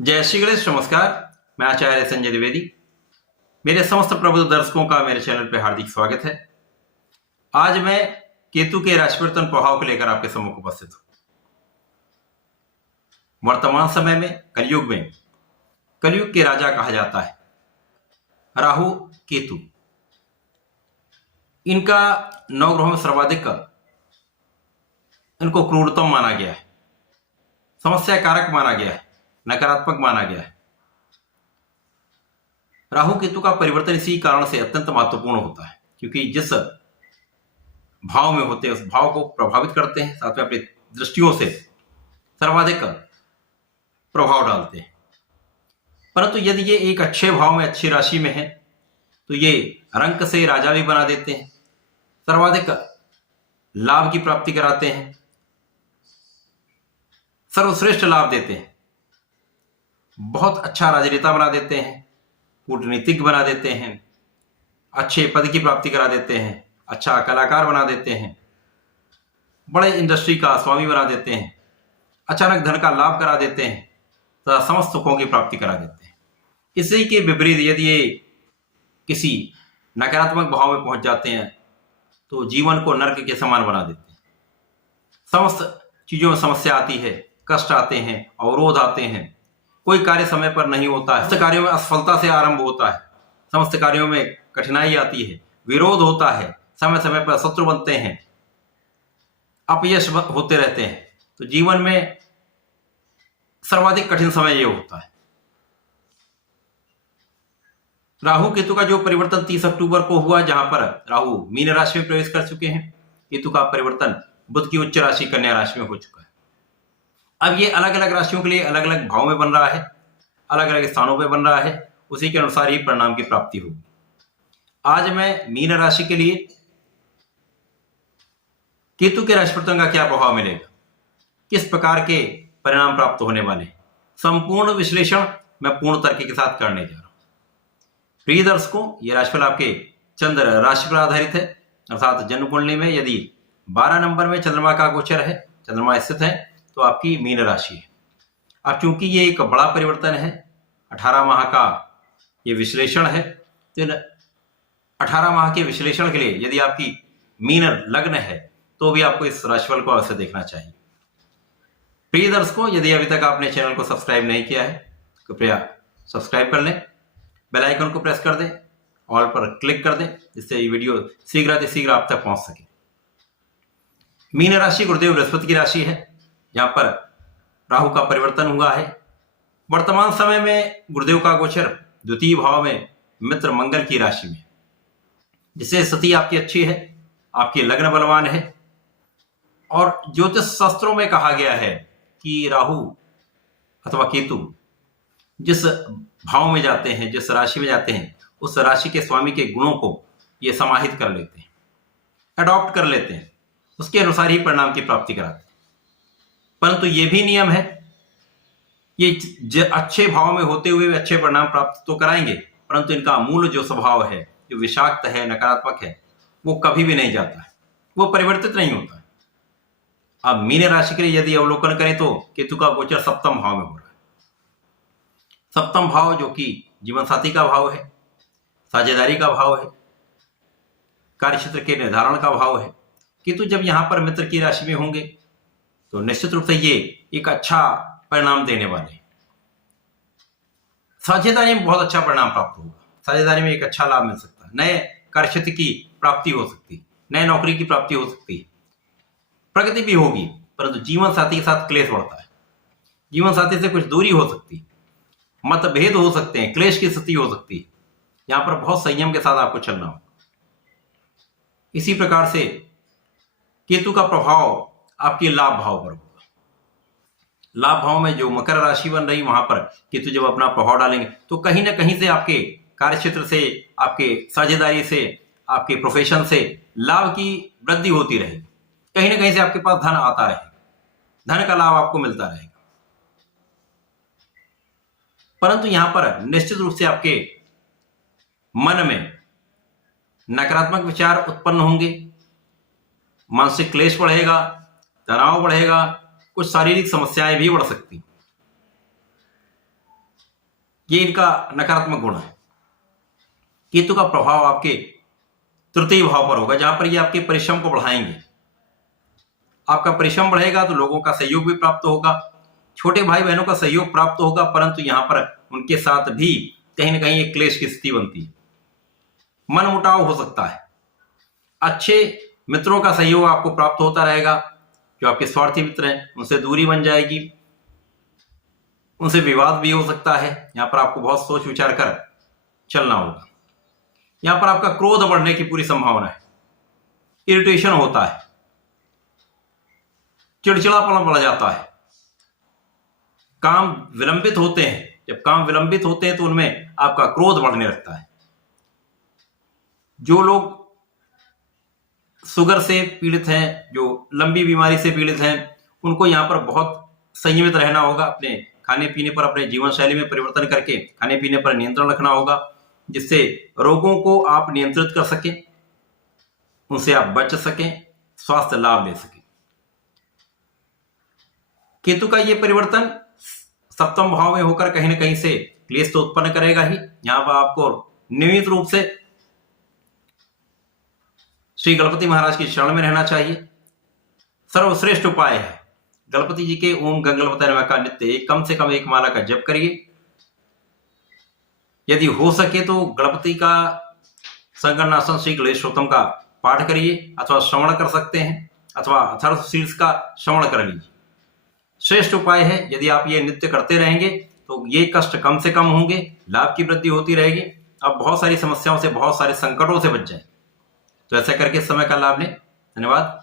जय श्री गणेश। नमस्कार, मैं आचार्य संजय द्विवेदी। मेरे समस्त प्रबुद्ध दर्शकों का मेरे चैनल पर हार्दिक स्वागत है। आज मैं केतु के राशि परिवर्तन प्रभाव को लेकर आपके सम्मुख उपस्थित हूं। वर्तमान समय में कलयुग के राजा कहा जाता है राहु केतु। इनका नवग्रहों में सर्वाधिक इनको क्रूरतम माना गया है, समस्या कारक माना गया है, नकारात्मक माना गया है। राहु केतु का परिवर्तन इसी कारण से अत्यंत महत्वपूर्ण होता है क्योंकि जिस भाव में होते हैं उस भाव को प्रभावित करते हैं, साथ में अपनी दृष्टियों से सर्वाधिक प्रभाव डालते हैं। परंतु यदि ये एक अच्छे भाव में अच्छी राशि में है तो ये रंक से राजा भी बना देते हैं, सर्वाधिक लाभ की प्राप्ति कराते हैं, सर्वश्रेष्ठ लाभ देते हैं, बहुत अच्छा राजनेता बना देते हैं, कूटनीतिज्ञ बना देते हैं, अच्छे पद की प्राप्ति करा देते हैं, अच्छा कलाकार बना देते हैं, बड़े इंडस्ट्री का स्वामी बना देते हैं, अचानक धन का लाभ करा देते हैं, तथा समस्त सुखों की प्राप्ति करा देते हैं। इसी के विपरीत यदि ये किसी नकारात्मक भाव में पहुंच जाते हैं तो जीवन को नर्क के समान बना देते हैं। समस्त चीजों में समस्या आती है, कष्ट आते हैं, अवरोध आते हैं, कोई कार्य समय पर नहीं होता है, समस्त कार्यों में असफलता से आरंभ होता है, समस्त कार्यों में कठिनाई आती है, विरोध होता है, समय समय पर शत्रु बनते हैं, अपयश होते रहते हैं। तो जीवन में सर्वाधिक कठिन समय ये होता है। राहु केतु का जो परिवर्तन 30 अक्टूबर को हुआ, जहां पर राहु मीन राशि में प्रवेश कर चुके हैं, केतु का परिवर्तन बुध की उच्च राशि कन्या राशि में हो चुका है। अब ये अलग अलग राशियों के लिए अलग अलग भाव में बन रहा है, अलग अलग स्थानों पे बन रहा है, उसी के अनुसार ही परिणाम की प्राप्ति होगी। आज मैं मीन राशि के लिए केतु के राशि परिवर्तन का क्या प्रभाव मिलेगा, किस प्रकार के परिणाम प्राप्त होने वाले हैं, संपूर्ण विश्लेषण मैं पूर्ण तर्क के साथ करने जा रहा हूं। प्रिय दर्शकों, यह राशिफल आपके चंद्र राशि पर आधारित है, अर्थात जन्म कुंडली में यदि 12 नंबर में चंद्रमा का गोचर है, चंद्रमा स्थित है, तो आपकी मीन राशि है। अब चूंकि ये एक बड़ा परिवर्तन है, 18 माह का ये विश्लेषण है, तो 18 माह के विश्लेषण के लिए यदि आपकी मीन लग्न है तो भी आपको इस राशिफल को अवश्य देखना चाहिए। प्रिय दर्शकों, यदि अभी तक आपने चैनल को सब्सक्राइब नहीं किया है, कृपया सब्सक्राइब कर लें, बेल आइकन को प्रेस कर दें, ऑल पर क्लिक कर दें, जिससे ये वीडियो शीघ्र आप तक पहुंच सके। मीन राशि गुरुदेव बृहस्पति की राशि है, जहां पर राहु का परिवर्तन हुआ है। वर्तमान समय में गुरुदेव का गोचर द्वितीय भाव में मित्र मंगल की राशि में, जिससे स्थिति आपकी अच्छी है, आपकी लग्न बलवान है। और ज्योतिष शास्त्रों में कहा गया है कि राहु अथवा केतु जिस भाव में जाते हैं, जिस राशि में जाते हैं, उस राशि के स्वामी के गुणों को ये समाहित कर लेते हैं, अडॉप्ट कर लेते हैं, उसके अनुसार ही परिणाम की प्राप्ति कराते हैं। परंतु ये भी नियम है, ये अच्छे भाव में होते हुए अच्छे परिणाम प्राप्त तो कराएंगे, परंतु इनका मूल जो स्वभाव है, जो विषाक्त है, नकारात्मक है, वो कभी भी नहीं जाता है, वो परिवर्तित नहीं होता है। अब मीन राशि के लिए यदि अवलोकन करें तो केतु का गोचर सप्तम भाव में हो रहा है। सप्तम भाव जो कि जीवन साथी का भाव है, साझेदारी का भाव है, कार्यक्षेत्र के निर्धारण का भाव है। केतु जब यहां पर मित्र की राशि में होंगे तो निश्चित रूप से ये एक अच्छा परिणाम देने वाले हैं। साझेदारी में बहुत अच्छा परिणाम प्राप्त होगा, साझेदारी में एक अच्छा लाभ मिल सकता है, नए कार्यक्षेत्र की प्राप्ति हो सकती है, नए नौकरी की प्राप्ति हो सकती है, प्रगति भी होगी। परंतु जीवन साथी के साथ क्लेश बढ़ता है, जीवन साथी से कुछ दूरी हो सकती है, मतभेद हो सकते हैं, क्लेश की स्थिति हो सकती है। यहां पर बहुत संयम के साथ आपको चलना होगा। इसी प्रकार से केतु का प्रभाव आपके लाभ भाव पर होगा। लाभ भाव में जो मकर राशि बन रही, वहां पर केतु जब अपना प्रभाव डालेंगे तो कहीं ना कहीं से आपके कार्यक्षेत्र से, आपके साझेदारी से, आपके प्रोफेशन से लाभ की वृद्धि होती रहेगी। कहीं ना कहीं से आपके पास धन आता रहेगा, धन का लाभ आपको मिलता रहेगा। परंतु यहां पर निश्चित रूप से आपके मन में नकारात्मक विचार उत्पन्न होंगे, मानसिक क्लेश बढ़ेगा, तनाव बढ़ेगा, कुछ शारीरिक समस्याएं भी बढ़ सकती। ये इनका नकारात्मक गुण है। केतु का प्रभाव आपके तृतीय भाव पर होगा, जहां पर ये आपके परिश्रम को बढ़ाएंगे। आपका परिश्रम बढ़ेगा तो लोगों का सहयोग भी प्राप्त होगा, छोटे भाई बहनों का सहयोग प्राप्त होगा, परंतु यहां पर उनके साथ भी कहीं ना कहीं एक क्लेश की स्थिति बनती है, मनमुटाव हो सकता है। अच्छे मित्रों का सहयोग आपको प्राप्त होता रहेगा। जो आपके स्वार्थी मित्र हैं उनसे दूरी बन जाएगी, उनसे विवाद भी हो सकता है। यहां पर आपको बहुत सोच विचार कर चलना होगा। यहां पर आपका क्रोध बढ़ने की पूरी संभावना है, इरिटेशन होता है, चिड़चिड़ापन बढ़ जाता है, काम विलंबित होते हैं। जब काम विलंबित होते हैं तो उनमें आपका क्रोध बढ़ने लगता है। जो लोग शुगर से पीड़ित हैं, जो लंबी बीमारी से पीड़ित हैं, उनको यहां पर बहुत संयमित रहना होगा। अपने खाने पीने पर, अपने जीवन शैली में परिवर्तन करके खाने पीने पर नियंत्रण रखना होगा, जिससे रोगों को आप नियंत्रित कर सकें, उनसे आप बच सकें, स्वास्थ्य लाभ ले सकें। केतु का ये परिवर्तन सप्तम भाव में होकर कहीं ना कहीं से क्लेश तो उत्पन्न करेगा ही। यहां पर आपको नियमित रूप से श्री गणपति महाराज की शरण में रहना चाहिए। सर्वश्रेष्ठ उपाय है गणपति जी के ओम गंगलपते नमः का नित्य कम से कम एक माला का जप करिए। यदि हो सके तो गणपति का संकटनाशन श्री गणेशोत्तम का पाठ करिए, अथवा श्रवण कर सकते हैं, अथवा अथर्वशीर्ष का श्रवण कर लीजिए। श्रेष्ठ उपाय है। यदि आप ये नित्य करते रहेंगे तो ये कष्ट कम से कम होंगे, लाभ की वृद्धि होती रहेगी, आप बहुत सारी समस्याओं से, बहुत सारे संकटों से बच जाए। तो ऐसा करके समय का लाभ लें। धन्यवाद।